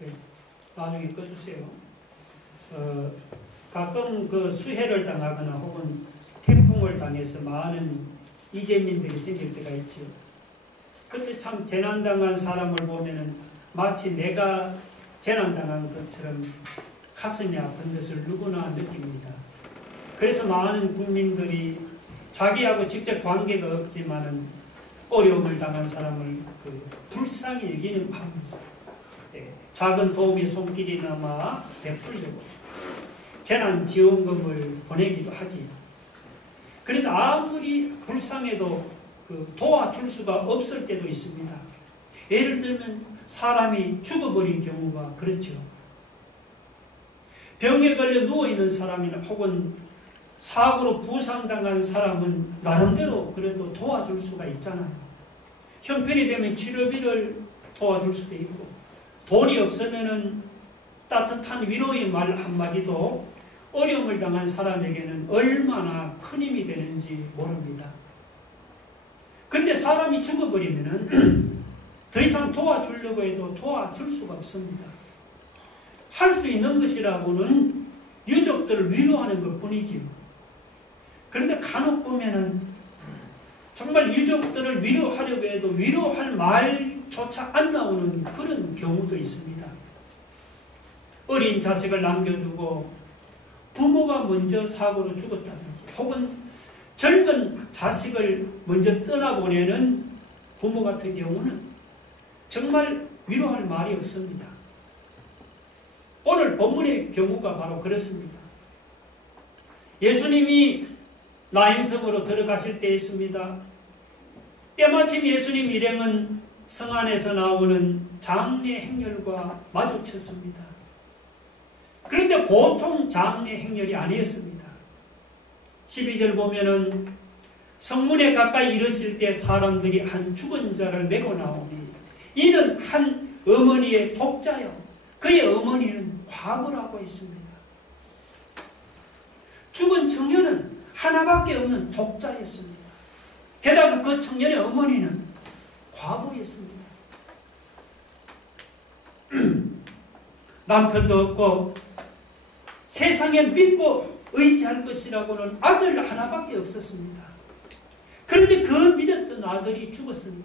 네, 나중에 꺼주세요. 가끔 그 수해를 당하거나 혹은 태풍을 당해서 많은 이재민들이 생길 때가 있죠. 그때 참 재난당한 사람을 보면은 마치 내가 재난당한 것처럼 가슴이 아픈 것을 누구나 느낍니다. 그래서 많은 국민들이 자기하고 직접 관계가 없지만은 어려움을 당한 사람을 불쌍히 여기는 마음에서 작은 도움이 손길이나마 베풀려고 재난지원금을 보내기도 하지. 그런데 아무리 불쌍해도 도와줄 수가 없을 때도 있습니다. 예를 들면 사람이 죽어버린 경우가 그렇죠. 병에 걸려 누워있는 사람이나 혹은 사고로 부상당한 사람은 나름대로 그래도 도와줄 수가 있잖아요. 형편이 되면 치료비를 도와줄 수도 있고, 돈이 없으면은 따뜻한 위로의 말 한마디도 어려움을 당한 사람에게는 얼마나 큰 힘이 되는지 모릅니다. 근데 사람이 죽어버리면은 더 이상 도와주려고 해도 도와줄 수가 없습니다. 할 수 있는 것이라고는 유족들을 위로하는 것 뿐이지요. 그런데 간혹 보면은 정말 유족들을 위로하려고 해도 위로할 말조차 안 나오는 그런 경우도 있습니다. 어린 자식을 남겨두고 부모가 먼저 사고로 죽었다든지 혹은 젊은 자식을 먼저 떠나보내는 부모 같은 경우는 정말 위로할 말이 없습니다. 오늘 본문의 경우가 바로 그렇습니다. 예수님이 나인성으로 들어가실 때였습니다. 때마침 예수님 일행은 성 안에서 나오는 장례 행렬과 마주쳤습니다. 그런데 보통 장례 행렬이 아니었습니다. 12절 보면은 성문에 가까이 이르실 때 사람들이 한 죽은 자를 메고 나오니 이는 한 어머니의 독자요 그의 어머니는 과부라고 했습니다. 죽은 청년은 하나밖에 없는 독자였습니다. 게다가 그 청년의 어머니는 과부였습니다. 남편도 없고 세상에 믿고 의지할 것이라고는 아들 하나밖에 없었습니다. 그런데 그 믿었던 아들이 죽었으니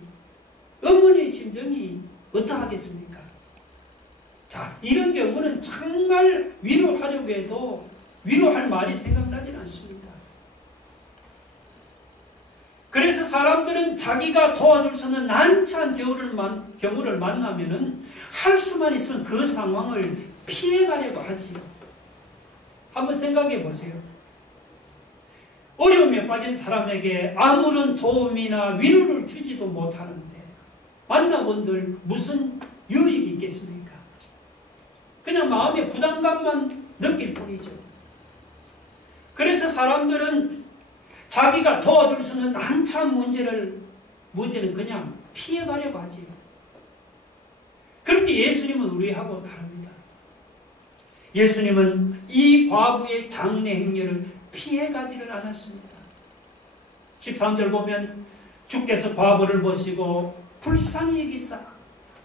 어머니의 심정이 어떠하겠습니까? 자, 이런 경우는 정말 위로하려고 해도 위로할 말이 생각나진 않습니다. 그래서 사람들은 자기가 도와줄 수 없는 난처한 경우를 만나면은 할 수만 있으면 그 상황을 피해가려고 하지요. 한번 생각해 보세요. 어려움에 빠진 사람에게 아무런 도움이나 위로를 주지도 못하는데 만나본들 무슨 유익이 있겠습니까? 그냥 마음의 부담감만 느낄 뿐이죠. 그래서 사람들은 자기가 도와줄 수 없는 난처한 문제는 그냥 피해가려고 하지요. 그런데 예수님은 우리하고 다릅니다. 예수님은 이 과부의 장례 행렬을 피해가지를 않았습니다. 13절 보면 주께서 과부를 보시고 불쌍히 여기사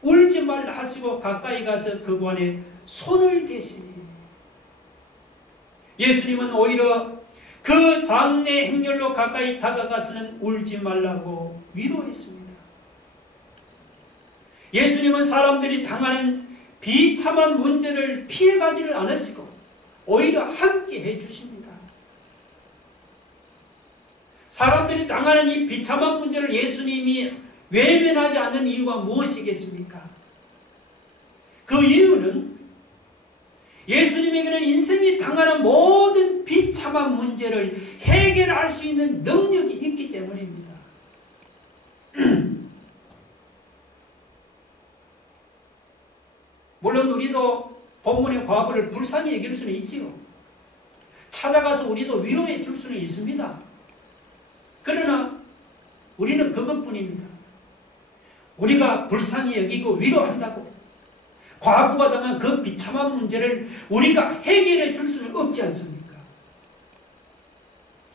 울지 말라 하시고 가까이 가서 그관에 손을 대시니 예수님은 오히려 그 장례 행렬로 가까이 다가가서는 울지 말라고 위로했습니다. 예수님은 사람들이 당하는 비참한 문제를 피해가지를 않으시고 오히려 함께 해주십니다. 사람들이 당하는 이 비참한 문제를 예수님이 외면하지 않는 이유가 무엇이겠습니까? 그 이유는 예수님에게는 인생이 당하는 모든 비참한 문제를 해결할 수 있는 능력이 있기 때문입니다. 물론 우리도 본문의 과부를 불쌍히 여길 수는 있지요. 찾아가서 우리도 위로해 줄 수는 있습니다. 그러나 우리는 그것뿐입니다. 우리가 불쌍히 여기고 위로한다고 과부가 당한 그 비참한 문제를 우리가 해결해 줄 수는 없지 않습니까?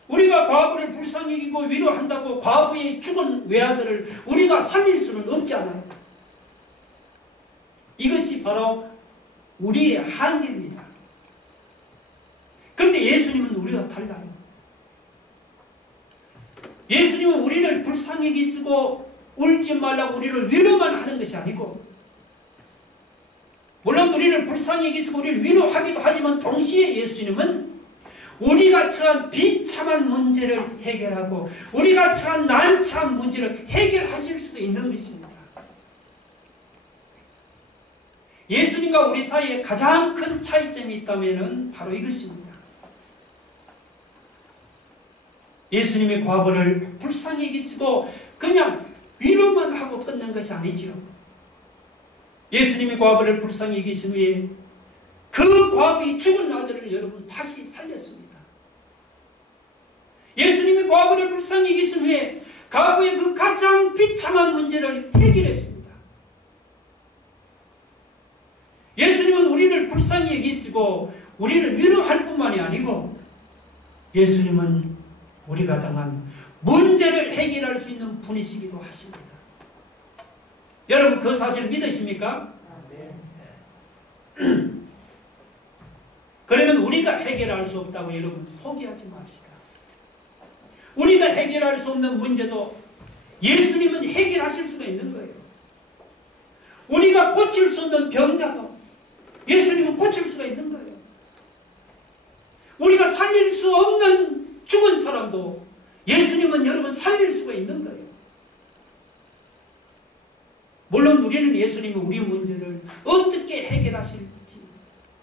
우리가 과부를 불쌍히 여기고 위로한다고 과부의 죽은 외아들을 우리가 살릴 수는 없지 않아요. 이것이 바로 우리의 한계입니다. 그런데 예수님은 우리가 달라요. 예수님은 우리를 불쌍히 여기시고 울지 말라고 우리를 위로만 하는 것이 아니고, 물론 우리를 불쌍히 여기시고 우리를 위로하기도 하지만 동시에 예수님은 우리가 처한 비참한 문제를 해결하고 우리가 처한 난처한 문제를 해결하실 수도 있는 것입니다. 예수님과 우리 사이에 가장 큰 차이점이 있다면 바로 이것입니다. 예수님의 과거를 불쌍히 여기시고 그냥 위로만 하고 끝낸 것이 아니지요. 예수님의 과거를 불쌍히 여기신 후에 그 과거의 죽은 아들을 여러분 다시 살렸습니다. 예수님의 과거를 불쌍히 여기신 후에 과거의 그 가장 비참한 문제를 해결했습니다. 예수님은 우리를 불쌍히 여기시고 우리를 위로할 뿐만이 아니고 예수님은 우리가 당한 문제를 해결할 수 있는 분이시기도 하십니다. 여러분 그 사실 믿으십니까? 그러면 우리가 해결할 수 없다고 여러분 포기하지 맙시다. 우리가 해결할 수 없는 문제도 예수님은 해결하실 수가 있는 거예요. 우리가 고칠 수 없는 병자도 예수님은 고칠 수가 있는 거예요. 우리가 살릴 수 없는 죽은 사람도 예수님은 여러분 살릴 수가 있는 거예요. 물론 우리는 예수님이 우리 문제를 어떻게 해결하실지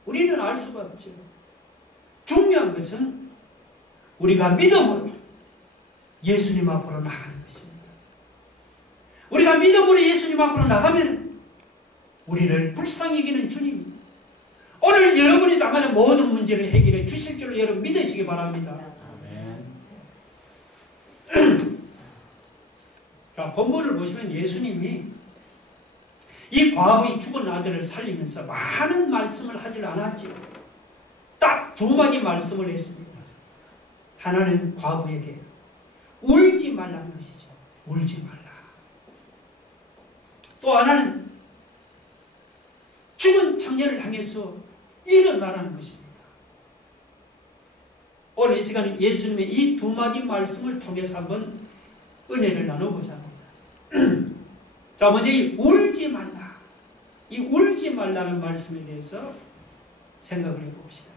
우리는 알 수가 없죠. 중요한 것은 우리가 믿음으로 예수님 앞으로 나가는 것입니다. 우리가 믿음으로 예수님 앞으로 나가면 우리를 불쌍히 여기는 주님이 오늘 여러분이 당하는 모든 문제를 해결해 주실 줄로 여러분 믿으시기 바랍니다. 자, 본문을 보시면 예수님이 이 과부의 죽은 아들을 살리면서 많은 말씀을 하질 않았지요. 딱 두 마디 말씀을 했습니다. 하나는 과부에게 울지 말라는 것이죠. 울지 말라. 또 하나는 죽은 청년을 향해서 일어나라는 것입니다. 오늘 이 시간에 예수님의 이 두 마디 말씀을 통해서 한번 은혜를 나누고자 합니다. 자, 먼저 이 울지 말라. 이 울지 말라는 말씀에 대해서 생각을 해봅시다.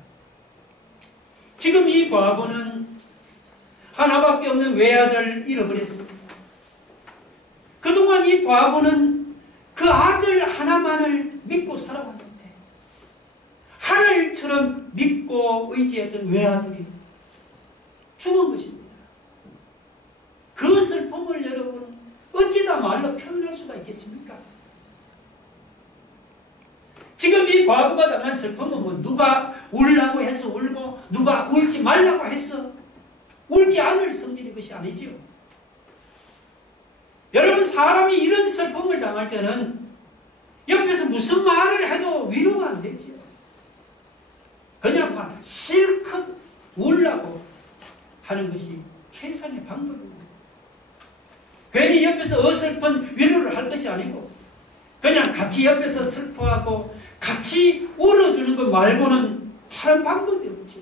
지금 이 과부는 하나밖에 없는 외아들을 잃어버렸습니다. 그동안 이 과부는 그 아들 하나만을 믿고 살아왔는데 하늘처럼 믿고 의지했던 외아들이 죽은 것입니다. 그 슬픔을 여러분 어찌다 말로 표현할 수가 있겠습니까? 지금 이 과부가 당한 슬픔은 뭐 누가 울라고 해서 울고 누가 울지 말라고 해서 울지 않을 성질의 것이 아니지요. 여러분 사람이 이런 슬픔을 당할 때는 옆에서 무슨 말을 해도 위로가 안 되지요. 그냥 막 실컷 울라고 하는 것이 최선의 방법입니다. 괜히 옆에서 어설픈 위로를 할 것이 아니고 그냥 같이 옆에서 슬퍼하고 같이 울어주는 것 말고는 다른 방법이 없죠.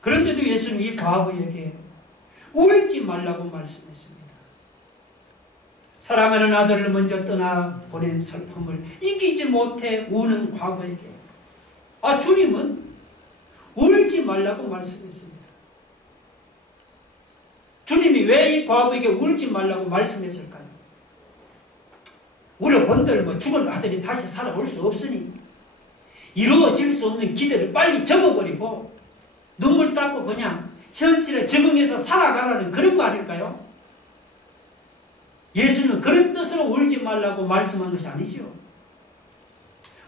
그런데도 예수님이 이 과부에게 울지 말라고 말씀했습니다. 사랑하는 아들을 먼저 떠나보낸 슬픔을 이기지 못해 우는 과부에게 주님은 울지 말라고 말씀했습니다. 주님이 왜 이 과부에게 울지 말라고 말씀했을까요? 우리 본들 뭐 죽은 아들이 다시 살아올 수 없으니 이루어질 수 없는 기대를 빨리 접어버리고 눈물 닦고 그냥 현실에 적응해서 살아가라는 그런 말일까요? 예수는 그런 뜻으로 울지 말라고 말씀한 것이 아니지요.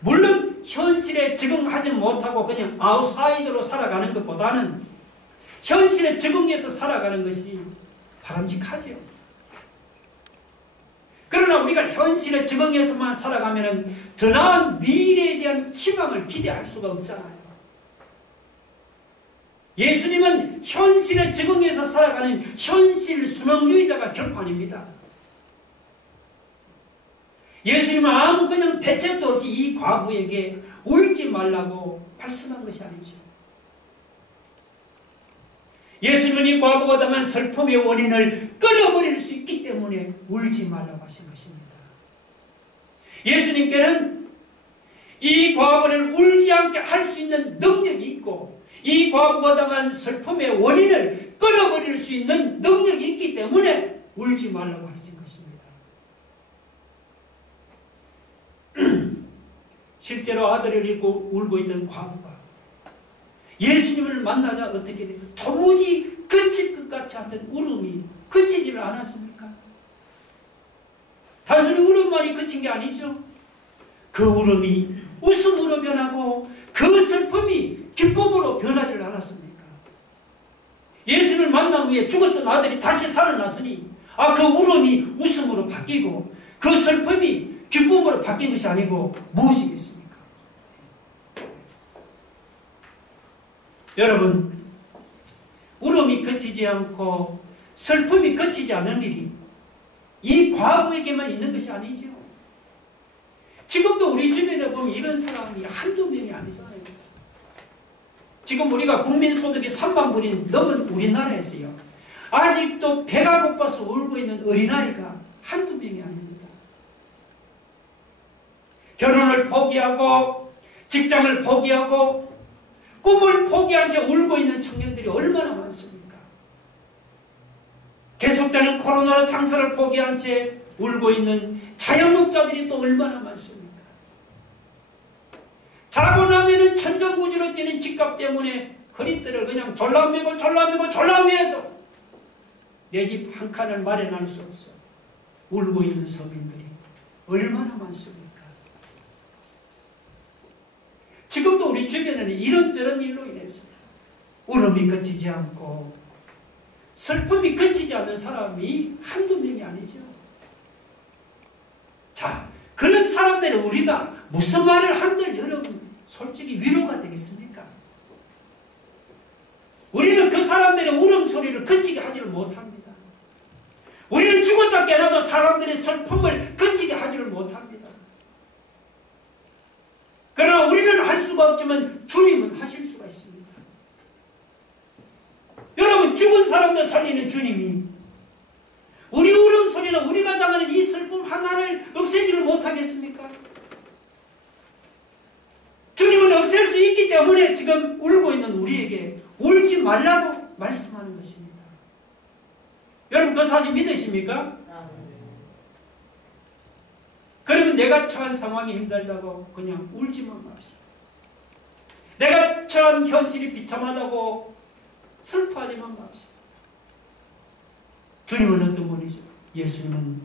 물론 현실에 적응하지 못하고 그냥 아웃사이더로 살아가는 것보다는 현실에 적응해서 살아가는 것이 바람직하지요. 그러나 우리가 현실에 적응해서만 살아가면 더 나은 미래에 대한 희망을 기대할 수가 없잖아요. 예수님은 현실에 적응해서 살아가는 현실 순응주의자가 결코 아닙니다. 예수님은 아무 그냥 대책도 없이 이 과부에게 울지 말라고 말씀한 것이 아니죠. 예수님은 이 과부가 당한 슬픔의 원인을 끊어버릴 수 있기 때문에 울지 말라고 하신 것입니다. 예수님께는 이 과부를 울지 않게 할 수 있는 능력이 있고 이 과부가 당한 슬픔의 원인을 끊어버릴 수 있는 능력이 있기 때문에 울지 말라고 하신 것입니다. 실제로 아들을 잃고 울고 있던 과부가 예수님을 만나자 어떻게 돼요? 도무지 그칠 것 같이 하던 울음이 그치지를 않았습니까? 단순히 울음만이 그친 게 아니죠. 그 울음이 웃음으로 변하고 그 슬픔이 기쁨으로 변하지 않았습니까? 예수님을 만난 후에 죽었던 아들이 다시 살아났으니 그 울음이 웃음으로 바뀌고 그 슬픔이 기쁨으로 바뀐 것이 아니고 무엇이겠습니까? 여러분, 울음이 그치지 않고 슬픔이 그치지 않은 일이 이 과부에게만 있는 것이 아니죠. 지금도 우리 주변에 보면 이런 사람이 한두 명이 아니잖아요. 지금 우리가 국민소득이 3만 불이 넘은 우리나라에서요. 아직도 배가 고파서 울고 있는 어린아이가 한두 명이 아닙니다. 결혼을 포기하고 직장을 포기하고 꿈을 포기한 채 울고 있는 청년들이 얼마나 많습니까? 계속되는 코로나로 장사를 포기한 채 울고 있는 자영업자들이 또 얼마나 많습니까? 자고 나면은 천정부지로 뛰는 집값 때문에 허리띠를 그냥 졸라매고 졸라매도 내 집 한 칸을 마련할 수 없어 울고 있는 서민들이 얼마나 많습니까? 지금도 우리 주변에는 이런저런 일로 인해서 울음이 그치지 않고 슬픔이 그치지 않는 사람이 한두 명이 아니죠. 자, 그런 사람들은 우리가 무슨 말을 한들 여러분 솔직히 위로가 되겠습니까? 우리는 그 사람들의 울음소리를 그치게 하지를 못합니다. 우리는 죽었다 깨어나도 사람들의 슬픔을 그치게 하지를 못합니다. 그러나 우리는 할 수가 없지만 주님은 하실 수가 있습니다. 여러분, 죽은 사람도 살리는 주님이 우리 울음소리나 우리가 당하는 이 슬픔 하나를 없애지를 못하겠습니까? 주님은 없앨 수 있기 때문에 지금 울고 있는 우리에게 울지 말라고 말씀하는 것입니다. 여러분, 그 사실 믿으십니까? 그러면 내가 처한 상황이 힘들다고 그냥 울지만 맙시다. 내가 처한 현실이 비참하다고 슬퍼하지만 맙시다. 주님은 어떤 분이죠? 예수님은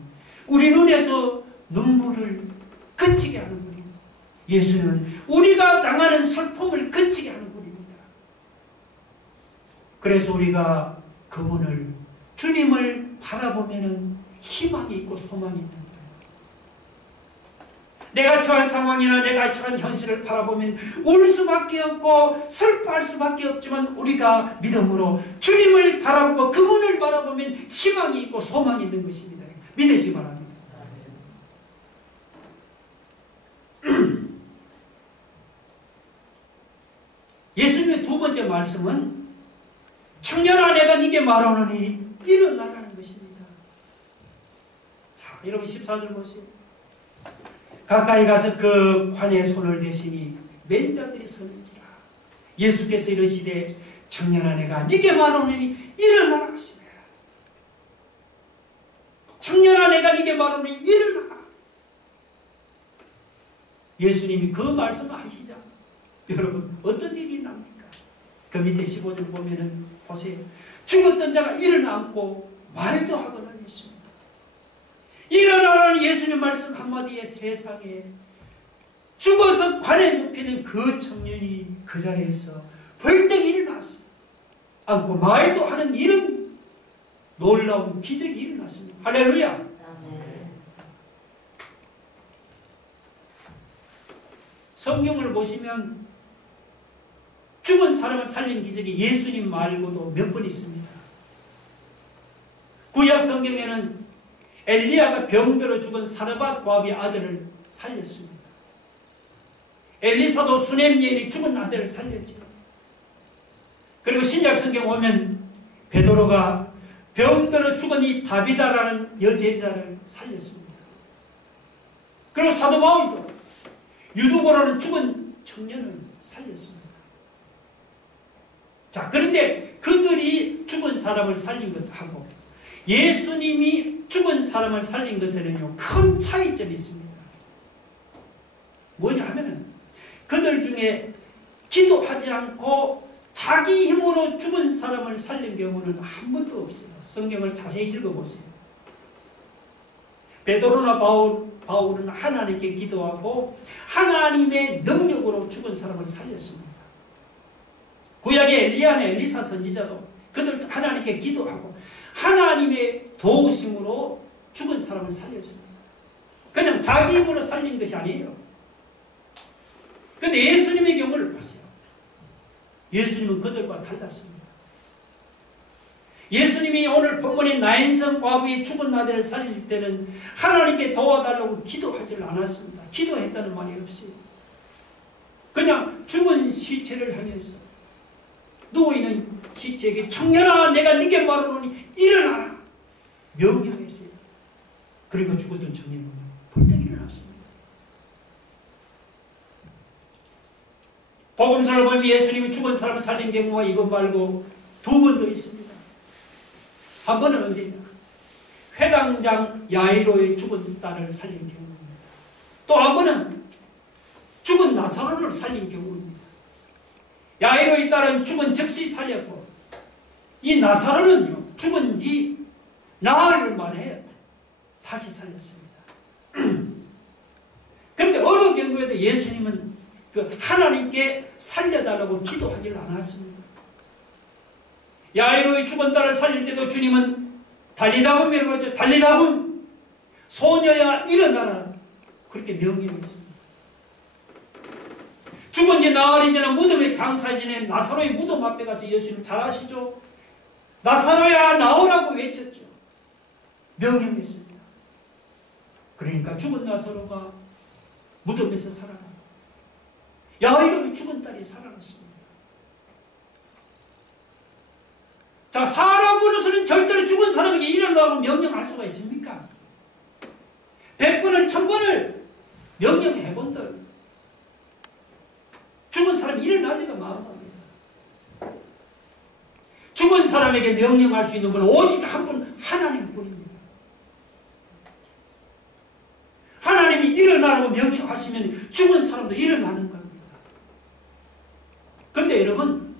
우리 눈에서 눈물을 그치게 하는 분입니다. 예수님은 우리가 당하는 슬픔을 그치게 하는 분입니다. 그래서 우리가 그분을, 주님을 바라보면 희망이 있고 소망이 있는 거예요. 내가 처한 상황이나 내가 처한 현실을 바라보면 울 수밖에 없고 슬퍼할 수밖에 없지만 우리가 믿음으로 주님을 바라보고 그분을 바라보면 희망이 있고 소망이 있는 것입니다. 믿으시기 바랍니다. 예수님의 두 번째 말씀은 청년아 내가 네게 말하노니 일어나라는 것입니다. 자, 여러분 14절 보세요. 가까이 가서 그 관에 손을 대시니 맨자들이 서는지라. 예수께서 이르시되 청년아 내가 네게 말하노니 일어나라 하시니라. 청년아 내가 네게 말하노니 일어나라. 예수님이 그 말씀을 하시자 여러분 어떤 일이 납니까? 그 밑에 15절 보면은 보세요. 죽었던 자가 일어나 앉고 말도 하거나 했습니다. 일어나라는 예수님 말씀 한마디에 세상에 죽어서 관에 눕히는 그 청년이 그 자리에서 벌떡 일어났습니다. 앉고 말도 하는 이런 놀라운 기적이 일어났습니다. 할렐루야. 성경을 보시면 죽은 사람을 살린 기적이 예수님 말고도 몇 번 있습니다. 구약 성경에는 엘리야가 병들어 죽은 사르밧 고압의 아들을 살렸습니다. 엘리사도 수넴 여인이 죽은 아들을 살렸죠. 그리고 신약 성경 오면 베드로가 병들어 죽은 이 다비다라는 여제자를 살렸습니다. 그리고 사도 바울도 유두고라는 죽은 청년을 살렸습니다. 자, 그런데 그들이 죽은 사람을 살린 것하고 예수님이 죽은 사람을 살린 것에는요, 큰 차이점이 있습니다. 뭐냐 하면은 그들 중에 기도하지 않고 자기 힘으로 죽은 사람을 살린 경우는 한 번도 없어요. 성경을 자세히 읽어보세요. 베드로나 바울은 하나님께 기도하고 하나님의 능력으로 죽은 사람을 살렸습니다. 구약의 엘리야나 엘리사 선지자도 그들 하나님께 기도하고 하나님의 도우심으로 죽은 사람을 살렸습니다. 그냥 자기 힘으로 살린 것이 아니에요. 그런데 예수님의 경우를 보세요. 예수님은 그들과 달랐습니다. 예수님이 오늘 본문의 나인성 과부의 죽은 아들을 살릴 때는 하나님께 도와달라고 기도하지 않았습니다. 기도했다는 말이 없어요. 그냥 죽은 시체를 향해서 누워있는 시체에게 청년아 내가 네게 말하노니 일어나라 명령했어요. 그러니까 죽었던 청년은 벌떡 일어났습니다. 복음서를 보면 예수님이 죽은 사람을 살린 경우가 이것 말고 두 번 더 있습니다. 한 번은 언제냐? 회당장 야이로의 죽은 딸을 살린 경우입니다. 또 한 번은 죽은 나사로를 살린 경우입니다. 야이로의 딸은 죽은 즉시 살렸고 이 나사로는요 죽은 지 나흘 만에 다시 살렸습니다. 그런데 어느 경우에도 예수님은 그 하나님께 살려달라고 기도하지 않았습니다. 야이로의 죽은 딸을 살릴 때도 주님은 달리다붐이라고 하죠. 달리다붐 소녀야 일어나라 그렇게 명령했습니다. 죽은 지 나흘이 지나 무덤에 장사 지낸 나사로의 무덤 앞에 가서 예수님 잘 아시죠? 나사로야 나오라고 외쳤죠. 명령했습니다. 그러니까 죽은 나사로가 무덤에서 살아나고 야이로의 죽은 딸이 살아났습니다. 자, 사람으로서는 절대로 죽은 사람에게 일어나라고 명령할 수가 있습니까? 100번을 1000번을 명령해본들 죽은 사람이 일어날 리가 마음합니다. 죽은 사람에게 명령할 수 있는 분은 오직 한 분 하나님뿐입니다. 하나님이 일어나라고 명령하시면 죽은 사람도 일어나는 겁니다. 그런데 여러분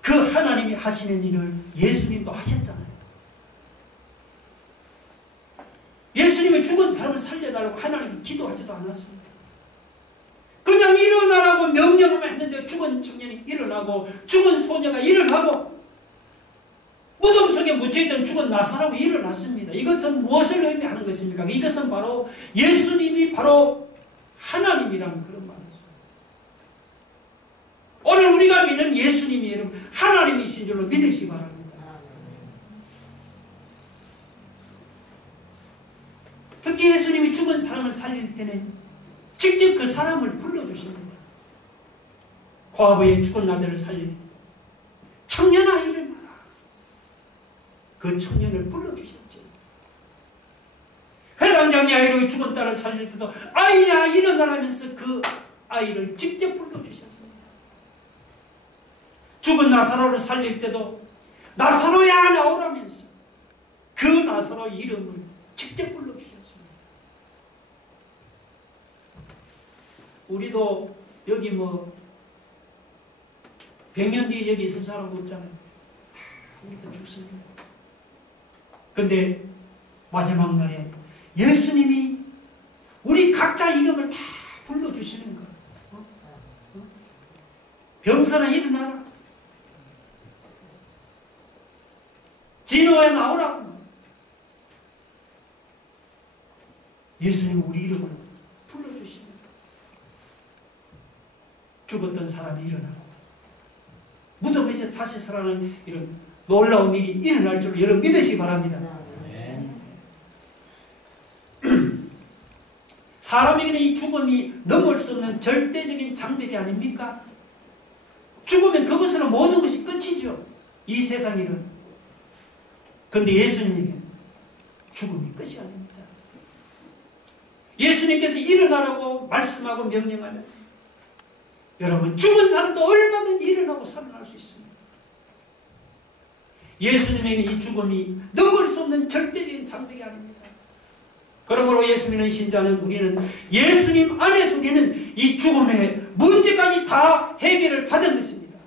그 하나님이 하시는 일을 예수님도 하셨잖아요. 예수님이 죽은 사람을 살려달라고 하나님께 기도하지도 않았습니다. 그냥 일어나라고 명령만 했는데 죽은 청년이 일어나고 죽은 소녀가 일어나고 무덤 속에 묻혀있던 죽은 나사로가 일어났습니다. 이것은 무엇을 의미하는 것입니까? 이것은 바로 예수님이 바로 하나님이라는 그런 말이죠. 오늘 우리가 믿는 예수님이 여러분 하나님이신 줄로 믿으시기 바랍니다. 특히 예수님이 죽은 사람을 살릴 때는 직접 그 사람을 불러주십니다. 과부의 죽은 아들을 살릴 때 청년아 일어나라. 그 청년을 불러주셨죠. 회당장 야이로의 죽은 딸을 살릴 때도 아이야 일어나라면서 그 아이를 직접 불러주셨습니다. 죽은 나사로를 살릴 때도 나사로야 나오라면서 그 나사로 이름을 직접 불러주셨습니다. 우리도 여기 뭐 100년 뒤에 여기 있을 사람 없잖아요. 우리도 죽습니다. 근데 마지막 날에 예수님이 우리 각자 이름을 다 불러주시는 거예요. 병선아 일어나라. 진호야 나오라고. 예수님 우리 이름을 불러주십니다. 죽었던 사람이 일어나고 무덤에서 다시 살아나는 이런 놀라운 일이 일어날 줄 여러분 믿으시기 바랍니다. 사람에게는 이 죽음이 넘을 수 없는 절대적인 장벽이 아닙니까? 죽으면 그것으로 모든 것이 끝이죠. 이 세상 일은. 그런데 예수님에게는 죽음이 끝이 아닙니다. 예수님께서 일어나라고 말씀하고 명령하면 여러분 죽은 사람도 얼마든지 일어나고 살아날 수 있습니다. 예수님에게는 이 죽음이 넘을 수 없는 절대적인 장벽이 아닙니다. 그러므로 예수 믿는 신자는 우리는 예수님 안에서 우리는 이 죽음의 문제까지 다 해결을 받은 것입니다.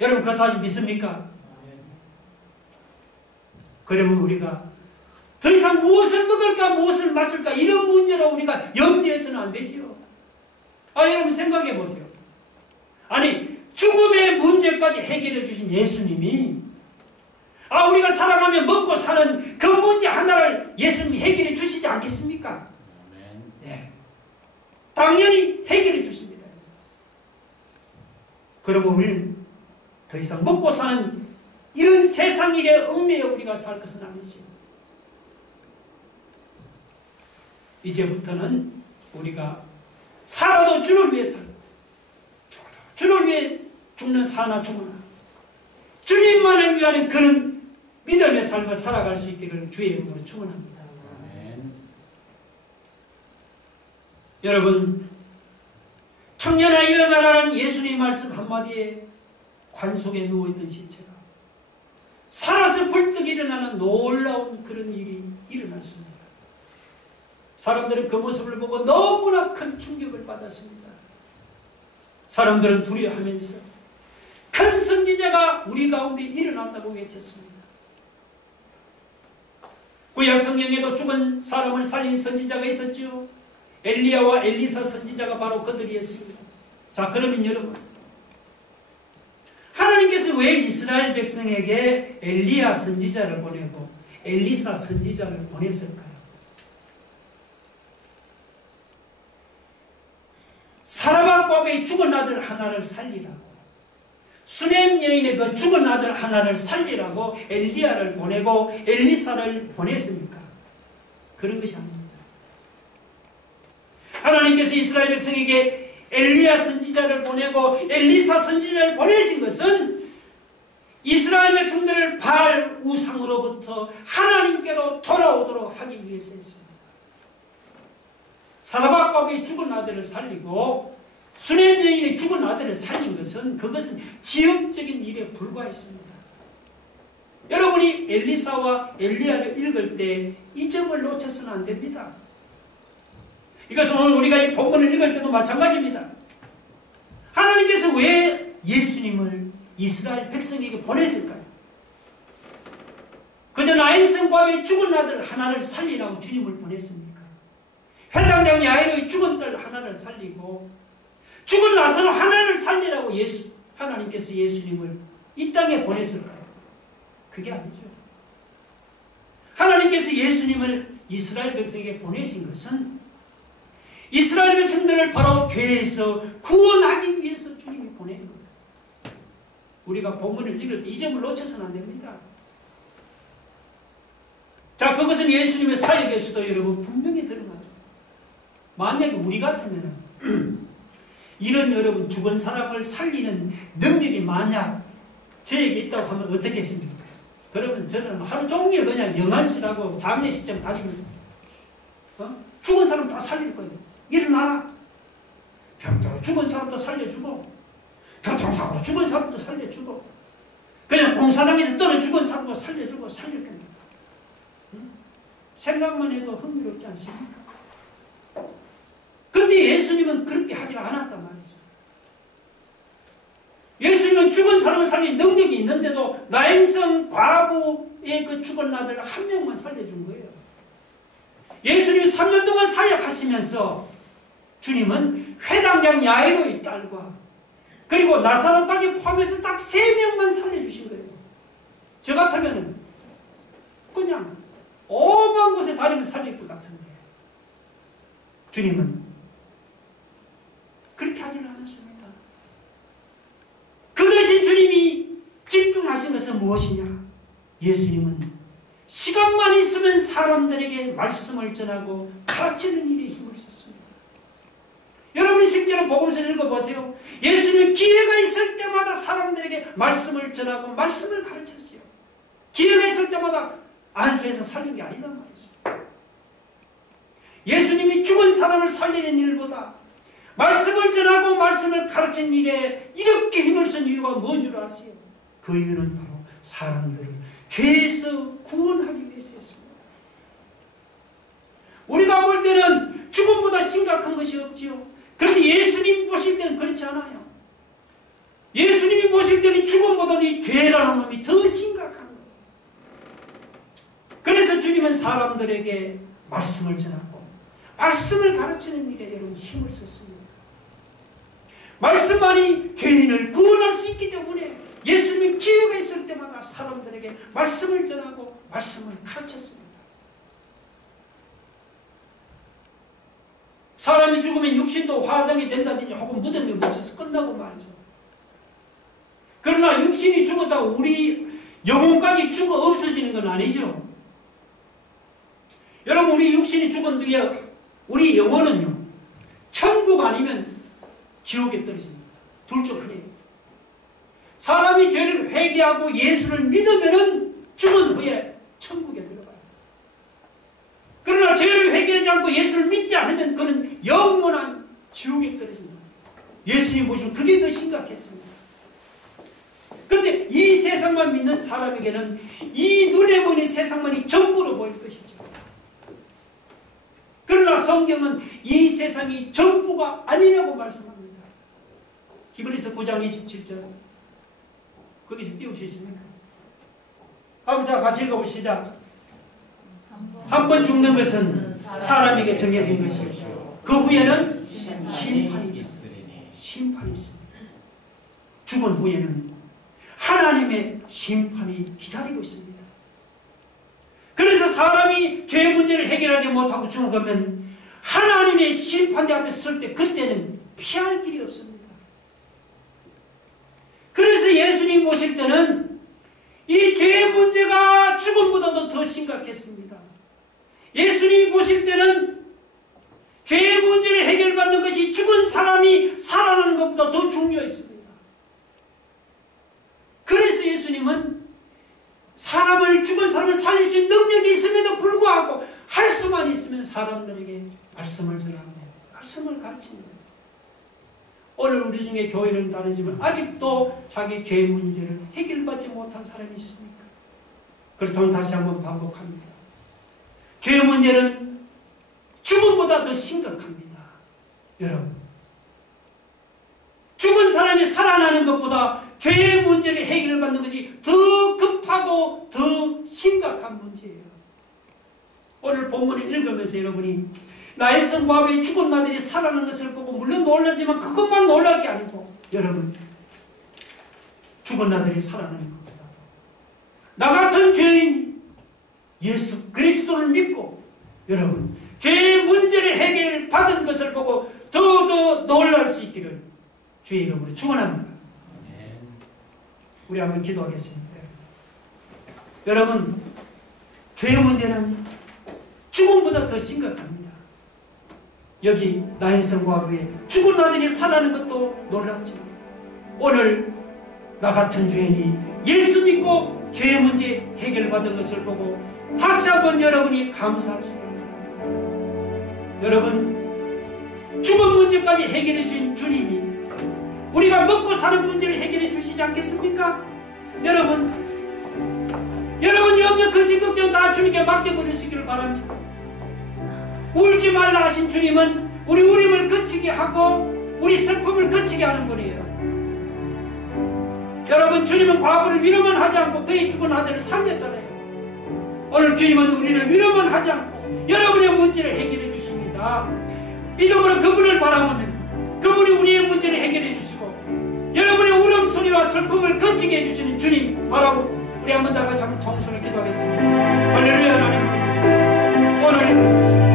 여러분 그 사실 믿습니까? 그러면 우리가 더 이상 무엇을 먹을까 무엇을 마실까 이런 문제로 우리가 염려해서는 안 되지요. 여러분 생각해 보세요. 아니 죽음의 문제까지 해결해 주신 예수님이 우리가 살아가며 먹고 사는 그 문제 하나를 예수님이 해결해 주시지 않겠습니까? 네. 당연히 해결해 주십니다. 그러면 우리는 더 이상 먹고 사는 이런 세상 일에 얽매여 우리가 살 것은 아니죠. 이제부터는 우리가 살아도 주를 위해 살고 죽어도 주를 위해 죽는 사나 죽으나 주님만을 위하는 그런 믿음의 삶을 살아갈 수 있기를 주의 이름으로 축원합니다. 여러분 청년아 일어나라는 예수님 말씀 한마디에 관 속에 누워있던 시체가 살아서 벌떡 일어나는 놀라운 그런 일이 일어났습니다. 사람들은 그 모습을 보고 너무나 큰 충격을 받았습니다. 사람들은 두려워하면서 큰 선지자가 우리 가운데 일어났다고 외쳤습니다. 구약 성경에도 죽은 사람을 살린 선지자가 있었죠. 엘리야와 엘리사 선지자가 바로 그들이었습니다. 자, 그러면 여러분 하나님께서 왜 이스라엘 백성에게 엘리야 선지자를 보내고 엘리사 선지자를 보냈을까요? 사라밧과의 죽은 아들 하나를 살리라고 수넴 여인의 그 죽은 아들 하나를 살리라고 엘리야를 보내고 엘리사를 보냈습니까? 그런 것이 아닙니다. 하나님께서 이스라엘 백성에게 엘리야 선지자를 보내고 엘리사 선지자를 보내신 것은 이스라엘 백성들을 바알 우상으로부터 하나님께로 돌아오도록 하기 위해서였습니다. 사라밧과의 죽은 아들을 살리고 수넴 여인의 죽은 아들을 살린 것은 그것은 지역적인 일에 불과했습니다. 여러분이 엘리사와 엘리야를 읽을 때 이 점을 놓쳐서는 안 됩니다. 이것은 오늘 우리가 이 본문을 읽을 때도 마찬가지입니다. 하나님께서 왜 예수님을 이스라엘 백성에게 보냈을까요? 그저 나인성과의 죽은 아들 하나를 살리라고 주님을 보냈습니까? 회당장 야이로의 죽은 딸 하나를 살리고 죽은 나사로 하나를 살리라고 하나님께서 예수님을 이 땅에 보냈을까요? 그게 아니죠. 하나님께서 예수님을 이스라엘 백성에게 보내신 것은 이스라엘 백성들을 바로 죄에서 구원하기 위해서 주님이 보낸 겁니다. 우리가 본문을 읽을 때 이 점을 놓쳐서는 안 됩니다. 자, 그것은 예수님의 사역에서도 여러분 분명히 드러나죠. 만약에 우리 같으면 이런 여러분 죽은 사람을 살리는 능력이 만약 저에게 있다고 하면 어떻겠습니까? 그러면 저는 하루 종일 그냥 영안실하고 장례식장 다니면서 죽은 사람 다 살릴 거예요. 일어나라. 병들어 죽은 사람도 살려주고 교통사고로 죽은 사람도 살려주고 그냥 공사장에서 떨어 죽은 사람도 살려주고 살릴 겁니다. 생각만 해도 흥미롭지 않습니까? 그런데 예수님은 그렇게 하지 않았단 말이죠. 예수님은 죽은 사람을 살릴 능력이 있는데도 나인성 과부의 그 죽은 아들 한 명만 살려준 거예요. 예수님이 3년 동안 사역하시면서 주님은 회당장 야이로의 딸과 그리고 나사로까지 포함해서 딱 3명만 살려주신 거예요. 저 같으면 그냥 오만 곳에 다니면서 살릴 것 같은데 주님은 그렇게 하지는 않았습니다. 그 대신 주님이 집중하신 것은 무엇이냐? 예수님은 시간만 있으면 사람들에게 말씀을 전하고 가르치는 일에 힘을 썼습니다. 여러분이 실제로 복음서를 읽어보세요. 예수님은 기회가 있을 때마다 사람들에게 말씀을 전하고 말씀을 가르쳤어요. 기회가 있을 때마다 안수해서 살린 게 아니단 말이죠. 예수님이 죽은 사람을 살리는 일보다 말씀을 전하고 말씀을 가르치는 일에 이렇게 힘을 쓴 이유가 뭔 줄 아세요? 그 이유는 바로 사람들을 죄에서 구원하기 위해서였습니다. 우리가 볼 때는 죽음보다 심각한 것이 없지요. 그런데 예수님 보실 때는 그렇지 않아요. 예수님이 보실 때는 죽음보다 이 죄라는 놈이 더 심각한 거예요. 그래서 주님은 사람들에게 말씀을 전하고 말씀을 가르치는 일에 여러분 힘을 썼습니다. 말씀만이 죄인을 구원할 수 있기 때문에 예수님이 기회가 있을 때마다 사람들에게 말씀을 전하고 말씀을 가르쳤습니다. 사람이 죽으면 육신도 화장이 된다든지 혹은 무덤에 묻혀서 끝나고 말이죠. 그러나 육신이 죽었다고 우리 영혼까지 죽어 없어지는 건 아니죠. 여러분, 우리 육신이 죽은 뒤에 우리 영혼은요, 천국 아니면 지옥에 떨어집니다. 둘 중 하나예요. 사람이 죄를 회개하고 예수를 믿으면은 죽은 후에 천국에 들어가요. 그러나 죄를 회개하지 않고 예수를 믿지 않으면 그는 영원한 지옥에 떨어집니다. 예수님 보시면 그게 더 심각했습니다. 그런데 이 세상만 믿는 사람에게는 이 눈에 보이는 세상만이 전부로 보일 것이죠. 그러나 성경은 이 세상이 전부가 아니라고 말씀합니다. 히브리서 9장 27절 거기서 띄울 수 있습니까? 한번 자 같이 읽어보시자. 한 번 죽는 것은 사람에게 정해진 것이요 그 후에는 심판이 있습니다. 죽은 후에는 하나님의 심판이 기다리고 있습니다. 그래서 사람이 죄 문제를 해결하지 못하고 죽어가면 하나님의 심판대 앞에 설 때 그때는 피할 길이 없습니다. 그래서 예수님 보실 때는 이 죄 문제가 죽음보다도 더 심각했습니다. 예수님이 보실 때는 죄 문제를 해결받는 것이 죽은 사람이 살아나는 것보다 더 중요했습니다. 그래서 예수님은 죽은 사람을 살릴 수 있는 능력이 있음에도 불구하고 할 수만 있으면 사람들에게 말씀을 전하고 말씀을 가르칩니다. 오늘 우리 중에 교회를 다니지만 아직도 자기 죄 문제를 해결받지 못한 사람이 있습니까? 그렇다면 다시 한번 반복합니다. 죄 문제는 죽음보다 더 심각합니다. 여러분, 죽은 사람이 살아나는 것보다 죄 문제를 해결받는 것이 더 급하고 더 심각한 문제예요. 오늘 본문을 읽으면서 여러분이 나인성 과부의 죽은 나들이 살아나는 것을 보고 물론 놀라지만 그것만 놀랄 게 아니고 여러분, 죽은 나들이 살아나는 것보다 나 같은 죄인이 예수 그리스도를 믿고 여러분 죄의 문제를 해결받은 것을 보고 더 놀랄 수 있기를 주의 이름으로 축원합니다. 우리 한번 기도하겠습니다. 여러분, 죄의 문제는 죽음보다 더 심각합니다. 여기 나인성 과부의 죽은 아들이 살아나는 것도 놀랍지만 오늘 나 같은 죄인이 예수 믿고 죄의 문제 해결받은 것을 보고 다시 한번 여러분이 감사할 수 있습니다. 여러분, 죽은 문제까지 해결해 주신 주님이 우리가 먹고 사는 문제를 해결해 주시지 않겠습니까? 여러분 염려 근심 걱정 다 주님께 맡겨버릴 수 있기를 바랍니다. 울지 말라 하신 주님은 우리 울음을 그치게 하고 우리 슬픔을 그치게 하는 분이에요. 여러분, 주님은 과부를 위로만 하지 않고 그의 죽은 아들을 살렸잖아요. 오늘 주님은 우리를 위로만 하지 않고 여러분의 문제를 해결해 주십니다. 믿음으로 그분을 바라보면 그분이 우리의 문제를 해결해 주시고 여러분의 울음소리와 슬픔을 거치게 해주시는 주님 바라보고 우리 한번 다 같이 한번 통성을 기도하겠습니다. 할렐루야. 하나님, 오늘